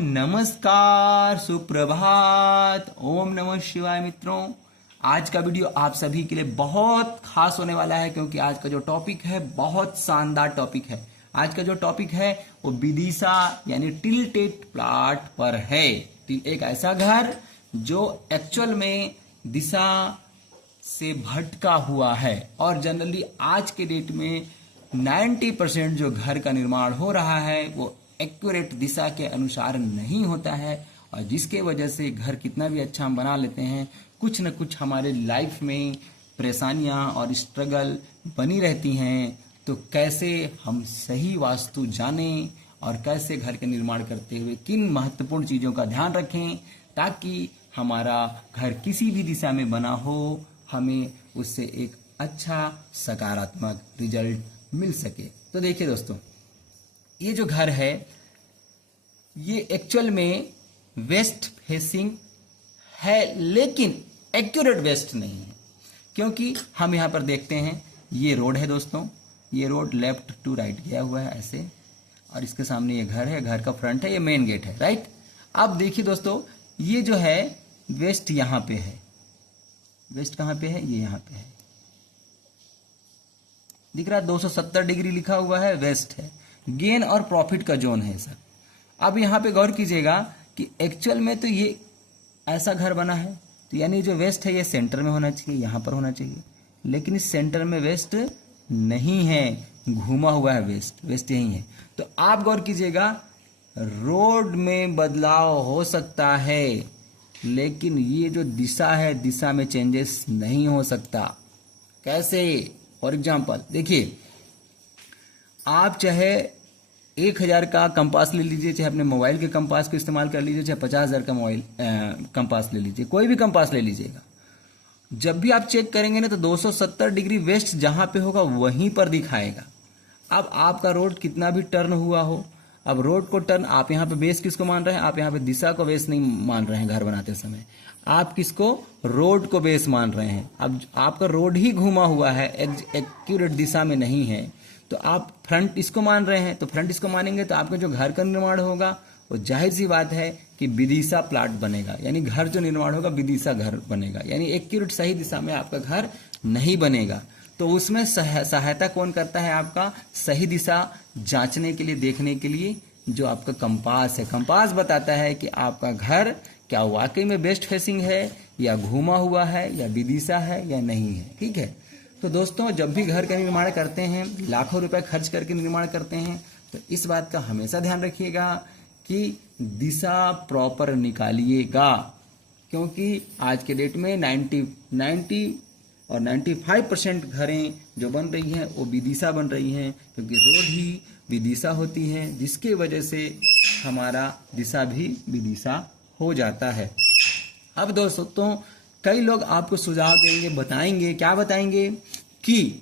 नमस्कार, सुप्रभात, ओम नमः शिवाय। मित्रों, आज का वीडियो आप सभी के लिए बहुत खास होने वाला है क्योंकि आज का जो टॉपिक है बहुत शानदार टॉपिक है। आज का जो टॉपिक है वो विदिशा यानी टिल्टेड प्लॉट पर है। एक ऐसा घर जो एक्चुअल में दिशा से भटका हुआ है और जनरली आज के डेट में 90% जो घर का निर्माण हो रहा है वो एक्यूरेट दिशा के अनुसार नहीं होता है और जिसके वजह से घर कितना भी अच्छा हम बना लेते हैं, कुछ न कुछ हमारे लाइफ में परेशानियां और स्ट्रगल बनी रहती हैं। तो कैसे हम सही वास्तु जानें और कैसे घर के निर्माण करते हुए किन महत्वपूर्ण चीज़ों का ध्यान रखें ताकि हमारा घर किसी भी दिशा में बना हो, हमें उससे एक अच्छा सकारात्मक रिजल्ट मिल सके। तो देखिए दोस्तों, ये जो घर है ये एक्चुअल में वेस्ट फेसिंग है लेकिन एक्यूरेट वेस्ट नहीं है, क्योंकि हम यहाँ पर देखते हैं ये रोड है दोस्तों, ये रोड लेफ्ट टू राइट गया हुआ है ऐसे, और इसके सामने ये घर है, घर का फ्रंट है, ये मेन गेट है, राइट। अब देखिए दोस्तों, ये जो है वेस्ट यहाँ पे है, वेस्ट कहाँ पे है, ये यहाँ पे है, दिख रहा है 270 डिग्री लिखा हुआ है, वेस्ट है, गेन और प्रॉफिट का जोन है सर। अब यहाँ पे गौर कीजिएगा कि एक्चुअल में तो ये ऐसा घर बना है, तो यानी जो वेस्ट है ये सेंटर में होना चाहिए, यहाँ पर होना चाहिए, लेकिन इस सेंटर में वेस्ट नहीं है, घूमा हुआ है वेस्ट, वेस्ट यही है। तो आप गौर कीजिएगा, रोड में बदलाव हो सकता है लेकिन ये जो दिशा है, दिशा में चेंजेस नहीं हो सकता। कैसे? फॉर एग्जाम्पल देखिए, आप चाहे 1000 का कंपास ले लीजिए, चाहे अपने मोबाइल के कंपास को इस्तेमाल कर लीजिए, चाहे 50,000 का मोबाइल कंपास ले लीजिए, कोई भी कंपास ले लीजिएगा, जब भी आप चेक करेंगे ना तो 270 डिग्री वेस्ट जहां पे होगा वहीं पर दिखाएगा। अब आपका रोड कितना भी टर्न हुआ हो, अब रोड को टर्न, आप यहाँ पे बेस किसको मान रहे हैं? आप यहाँ पे दिशा को बेस नहीं मान रहे हैं घर बनाते समय, आप किसको? रोड को बेस मान रहे हैं। अब आपका रोड ही घूमा हुआ है, एक्यूरेट दिशा में नहीं है, तो आप फ्रंट इसको मान रहे हैं, तो फ्रंट इसको मानेंगे तो आपका जो घर का निर्माण होगा वो जाहिर सी बात है कि विदिशा प्लॉट बनेगा, यानी घर जो निर्माण होगा विदिशा घर बनेगा, यानी एक्यूरेट सही दिशा में आपका घर नहीं बनेगा। तो उसमें सहायता कौन करता है? आपका सही दिशा जांचने के लिए, देखने के लिए जो आपका कंपास है। कंपास बताता है कि आपका घर क्या वाकई में वेस्ट फेसिंग है या घूमा हुआ है या विदिशा है या नहीं है, ठीक है। तो दोस्तों, जब भी घर का निर्माण करते हैं, लाखों रुपए खर्च करके निर्माण करते हैं, तो इस बात का हमेशा ध्यान रखिएगा कि दिशा प्रॉपर निकालिएगा, क्योंकि आज के डेट में 90 और 95% घरें जो बन रही हैं वो विदिशा बन रही हैं, क्योंकि रोड ही विदिशा होती है, जिसके वजह से हमारा दिशा भी विदिशा हो जाता है। अब दोस्तों, कई लोग आपको सुझाव देंगे, बताएंगे, क्या बताएंगे कि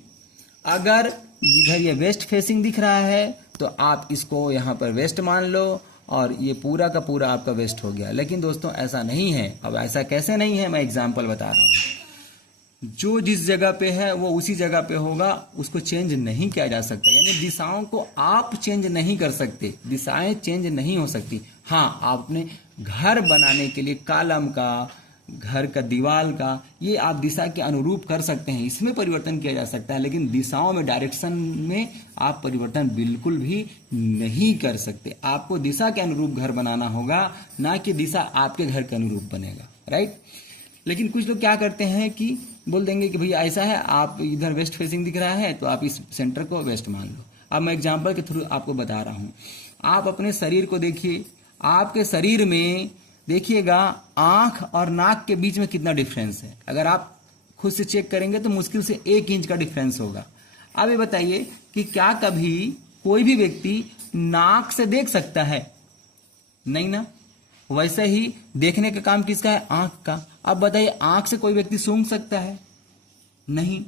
अगर इधर ये वेस्ट फेसिंग दिख रहा है तो आप इसको यहाँ पर वेस्ट मान लो और ये पूरा का पूरा आपका वेस्ट हो गया। लेकिन दोस्तों ऐसा नहीं है। अब ऐसा कैसे नहीं है, मैं एग्जांपल बता रहा हूँ। जो जिस जगह पे है वो उसी जगह पे होगा, उसको चेंज नहीं किया जा सकता, यानी दिशाओं को आप चेंज नहीं कर सकते, दिशाएं चेंज नहीं हो सकती। हाँ, आपने घर बनाने के लिए कॉलम का, घर का दीवार का, ये आप दिशा के अनुरूप कर सकते हैं, इसमें परिवर्तन किया जा सकता है, लेकिन दिशाओं में, डायरेक्शन में आप परिवर्तन बिल्कुल भी नहीं कर सकते। आपको दिशा के अनुरूप घर बनाना होगा, ना कि दिशा आपके घर के अनुरूप बनेगा, राइट। लेकिन कुछ लोग क्या करते हैं कि बोल देंगे कि भैया ऐसा है, आप इधर वेस्ट फेसिंग दिख रहा है तो आप इस सेंटर को वेस्ट मान लो। अब मैं एग्जाम्पल के थ्रू आपको बता रहा हूँ। आप अपने शरीर को देखिए, आपके शरीर में देखिएगा आंख और नाक के बीच में कितना डिफरेंस है। अगर आप खुद से चेक करेंगे तो मुश्किल से 1 इंच का डिफरेंस होगा। अब ये बताइए कि क्या कभी कोई भी व्यक्ति नाक से देख सकता है? नहीं ना। वैसे ही देखने का काम किसका है? आंख का। अब बताइए, आंख से कोई व्यक्ति सूंघ सकता है? नहीं।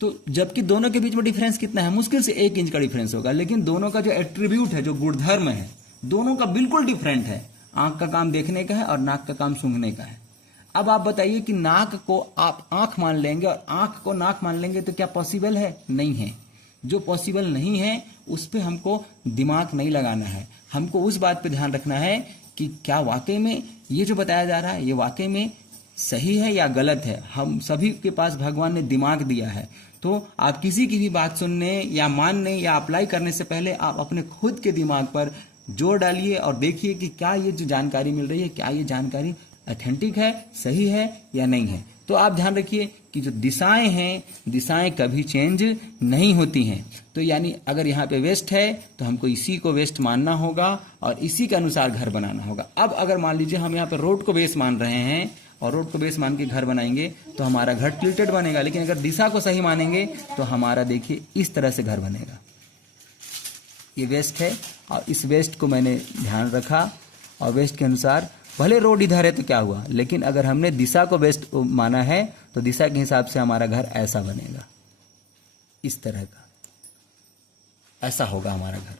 तो जबकि दोनों के बीच में डिफरेंस कितना है? मुश्किल से 1 इंच का डिफरेंस होगा, लेकिन दोनों का जो एट्रीब्यूट है, जो गुणधर्म है, दोनों का बिल्कुल डिफरेंट है। आंख का काम देखने का है और नाक का काम सूंघने का है। अब आप बताइए कि नाक को आप आंख मान लेंगे और आंख को नाक मान लेंगे तो क्या पॉसिबल है? नहीं है। जो पॉसिबल नहीं है उस पर हमको दिमाग नहीं लगाना है, हमको उस बात पे ध्यान रखना है कि क्या वाकई में ये जो बताया जा रहा है ये वाकई में सही है या गलत है। हम सभी के पास भगवान ने दिमाग दिया है, तो आप किसी की भी बात सुनने या मानने या अप्लाई करने से पहले आप अपने खुद के दिमाग पर जोर डालिए और देखिए कि क्या ये जो जानकारी मिल रही है, क्या ये जानकारी ऑथेंटिक है, सही है या नहीं है। तो आप ध्यान रखिए कि जो दिशाएं हैं, दिशाएं कभी चेंज नहीं होती हैं। तो यानी अगर यहाँ पे वेस्ट है तो हमको इसी को वेस्ट मानना होगा और इसी के अनुसार घर बनाना होगा। अब अगर मान लीजिए हम यहाँ पे रोड को बेस मान रहे हैं और रोड को बेस मान के घर बनाएंगे तो हमारा घर टिल्टेड बनेगा, लेकिन अगर दिशा को सही मानेंगे तो हमारा देखिए इस तरह से घर बनेगा। ये वेस्ट है और इस वेस्ट को मैंने ध्यान रखा और वेस्ट के अनुसार भले रोड इधर है तो क्या हुआ, लेकिन अगर हमने दिशा को वेस्ट माना है तो दिशा के हिसाब से हमारा घर ऐसा बनेगा, इस तरह का ऐसा होगा हमारा घर।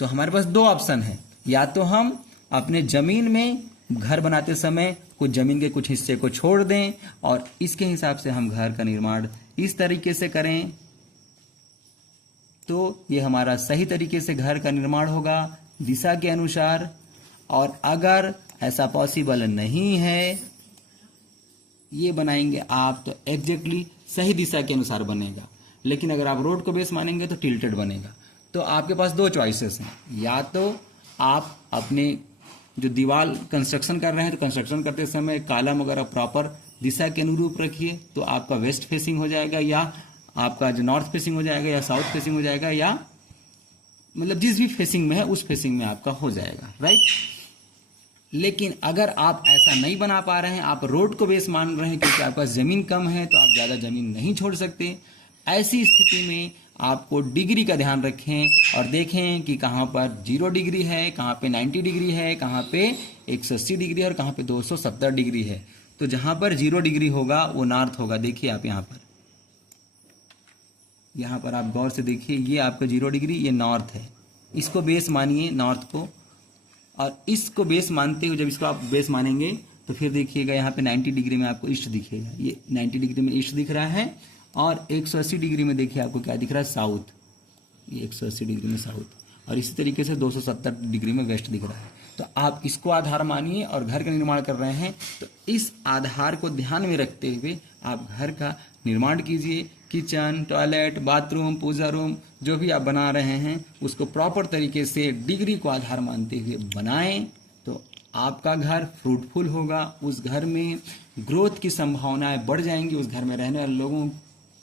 तो हमारे पास दो ऑप्शन है, या तो हम अपने जमीन में घर बनाते समय कुछ जमीन के कुछ हिस्से को छोड़ दें और इसके हिसाब से हम घर का निर्माण इस तरीके से करें, तो ये हमारा सही तरीके से घर का निर्माण होगा दिशा के अनुसार। और अगर ऐसा पॉसिबल नहीं है, ये बनाएंगे आप तो एग्जैक्टली सही दिशा के अनुसार बनेगा, लेकिन अगर आप रोड को बेस मानेंगे तो टिल्टेड बनेगा। तो आपके पास दो चॉइसेस हैं, या तो आप अपने जो दीवार कंस्ट्रक्शन कर रहे हैं तो कंस्ट्रक्शन करते समय कॉलम वगैरह प्रॉपर दिशा के अनुरूप रखिए तो आपका वेस्ट फेसिंग हो जाएगा, या आपका जो नॉर्थ फेसिंग हो जाएगा, या साउथ फेसिंग हो जाएगा, या मतलब जिस भी फेसिंग में है उस फेसिंग में आपका हो जाएगा, राइट। लेकिन अगर आप ऐसा नहीं बना पा रहे हैं, आप रोड को बेस मान रहे हैं क्योंकि आपके पास जमीन कम है तो आप ज़्यादा जमीन नहीं छोड़ सकते, ऐसी स्थिति में आपको डिग्री का ध्यान रखें और देखें कि कहाँ पर 0 डिग्री है, कहाँ पे 90 डिग्री है, कहाँ पे 180 डिग्री है और कहाँ पे 270 डिग्री है। तो जहाँ पर 0 डिग्री होगा वो नॉर्थ होगा। देखिए आप यहाँ पर आप गौर से देखिए, ये आपका 0 डिग्री, ये नॉर्थ है, इसको बेस मानिए नॉर्थ को, और इसको बेस मानते हुए जब इसको आप बेस मानेंगे तो फिर देखिएगा यहाँ पे 90 डिग्री में आपको ईस्ट दिखेगा, ये 90 डिग्री में ईस्ट दिख रहा है, और 180 डिग्री में देखिए आपको क्या दिख रहा है, साउथ, ये 180 डिग्री में साउथ, और इसी तरीके से 270 डिग्री में वेस्ट दिख रहा है। तो आप इसको आधार मानिए और घर का निर्माण कर रहे हैं तो इस आधार को ध्यान में रखते हुए आप घर का निर्माण कीजिए। किचन, टॉयलेट, बाथरूम, पूजा रूम जो भी आप बना रहे हैं उसको प्रॉपर तरीके से डिग्री को आधार मानते हुए बनाएं तो आपका घर फ्रूटफुल होगा, उस घर में ग्रोथ की संभावनाएं बढ़ जाएंगी, उस घर में रहने वाले लोगों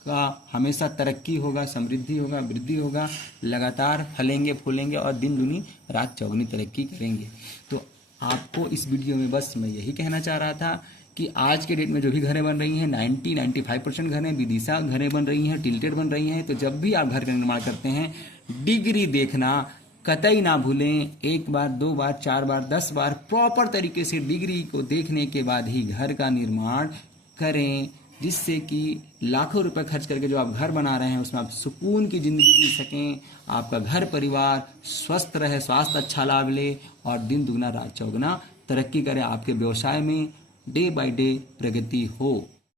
का हमेशा तरक्की होगा, समृद्धि होगा, वृद्धि होगा, लगातार फलेंगे फूलेंगे और दिन दुनी रात चौगुनी तरक्की करेंगे। तो आपको इस वीडियो में बस मैं यही कहना चाह रहा था कि आज के डेट में जो भी घरें बन रही हैं 90-95% घरें विदिशा घरें बन रही हैं, टिल्टेड बन रही हैं। तो जब भी आप घर का निर्माण करते हैं डिग्री देखना कतई ना भूलें, 1 बार 2 बार 4 बार 10 बार प्रॉपर तरीके से डिग्री को देखने के बाद ही घर का निर्माण करें, जिससे कि लाखों रुपए खर्च करके जो आप घर बना रहे हैं उसमें आप सुकून की ज़िंदगी जी सकें, आपका घर परिवार स्वस्थ रहे, स्वास्थ्य अच्छा लाभ ले और दिन दुगना रात चौगुना तरक्की करे, आपके व्यवसाय में डे बाय डे प्रगति हो।